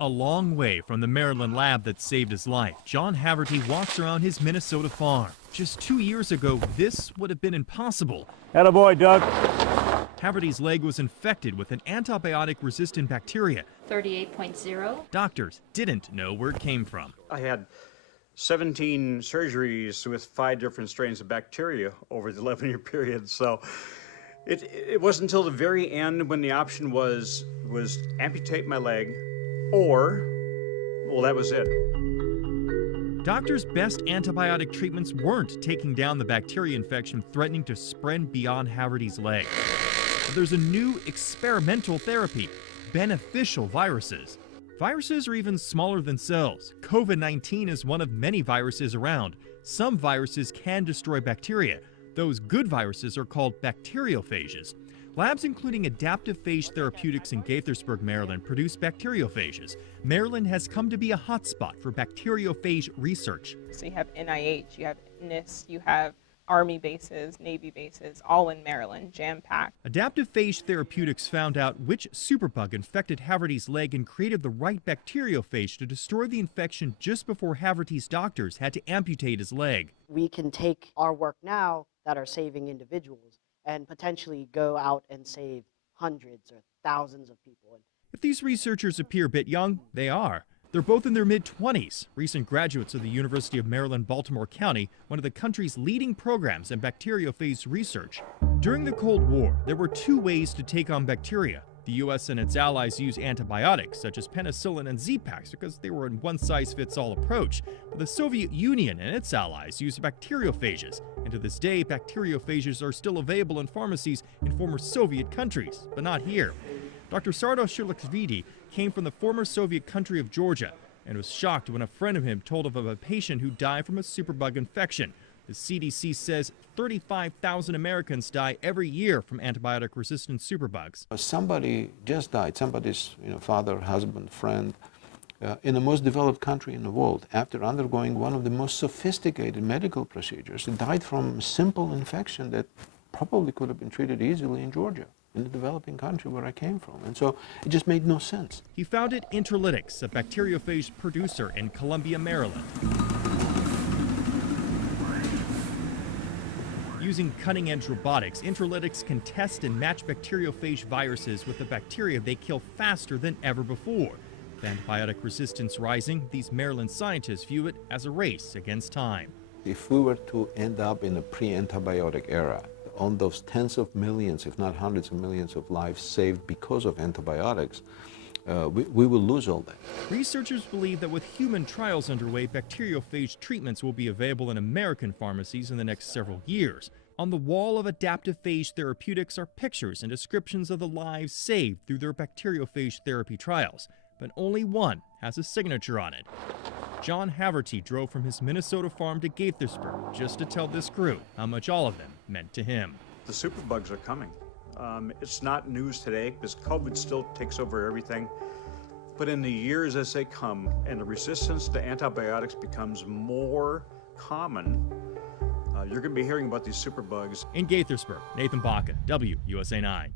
A long way from the Maryland lab that saved his life, John Haverty walks around his Minnesota farm. Just 2 years ago, this would have been impossible. Attaboy, Doug. Haverty's leg was infected with an antibiotic-resistant bacteria. 38.0. Doctors didn't know where it came from. I had 17 surgeries with 5 different strains of bacteria over the 11-year period. So it wasn't until the very end when the option was amputate my leg or, well, that was it. Doctors' best antibiotic treatments weren't taking down the bacteria infection threatening to spread beyond Haverty's leg. But there's a new experimental therapy, beneficial viruses. Viruses are even smaller than cells. COVID-19 is one of many viruses around. Some viruses can destroy bacteria. Those good viruses are called bacteriophages. Labs including Adaptive Phage Therapeutics in Gaithersburg, Maryland, produce bacteriophages. Maryland has come to be a hotspot for bacteriophage research. So you have NIH, you have NIST, you have Army bases, Navy bases, all in Maryland, jam-packed. Adaptive Phage Therapeutics found out which superbug infected Haverty's leg and created the right bacteriophage to destroy the infection just before Haverty's doctors had to amputate his leg. We can take our work now that are saving individuals and potentially go out and save hundreds or thousands of people. If these researchers appear a bit young, they are. They're both in their mid-20s, recent graduates of the University of Maryland, Baltimore County, one of the country's leading programs in bacteriophage research. During the Cold War, there were 2 ways to take on bacteria. The U.S. and its allies used antibiotics, such as penicillin and Z-Paks, because they were a one-size-fits-all approach. But the Soviet Union and its allies used bacteriophages. And to this day, bacteriophages are still available in pharmacies in former Soviet countries, but not here. Dr. Sardos Shirlaksvidi came from the former Soviet country of Georgia and was shocked when a friend of him told of a patient who died from a superbug infection. The CDC says 35,000 Americans die every year from antibiotic-resistant superbugs. Somebody just died, somebody's father, husband, friend, in the most developed country in the world, after undergoing one of the most sophisticated medical procedures. He died from a simple infection that probably could have been treated easily in Georgia, in the developing country where I came from. And so it just made no sense. He founded Intralytics, a bacteriophage producer in Columbia, Maryland. Using cutting-edge robotics, Intralytics can test and match bacteriophage viruses with the bacteria they kill faster than ever before. With antibiotic resistance rising, these Maryland scientists view it as a race against time. If we were to end up in a pre-antibiotic era, on those tens of millions, if not hundreds of millions of lives saved because of antibiotics, we will lose all that. Researchers believe that with human trials underway, bacteriophage treatments will be available in American pharmacies in the next several years. On the wall of Adaptive Phage Therapeutics are pictures and descriptions of the lives saved through their bacteriophage therapy trials, but only one has a signature on it. John Haverty drove from his Minnesota farm to Gaithersburg just to tell this crew how much all of them meant to him. The superbugs are coming. It's not news today because COVID still takes over everything. But in the years as they come and the resistance to antibiotics becomes more common, you're going to be hearing about these superbugs. In Gaithersburg, Nathan Baca, WUSA 9.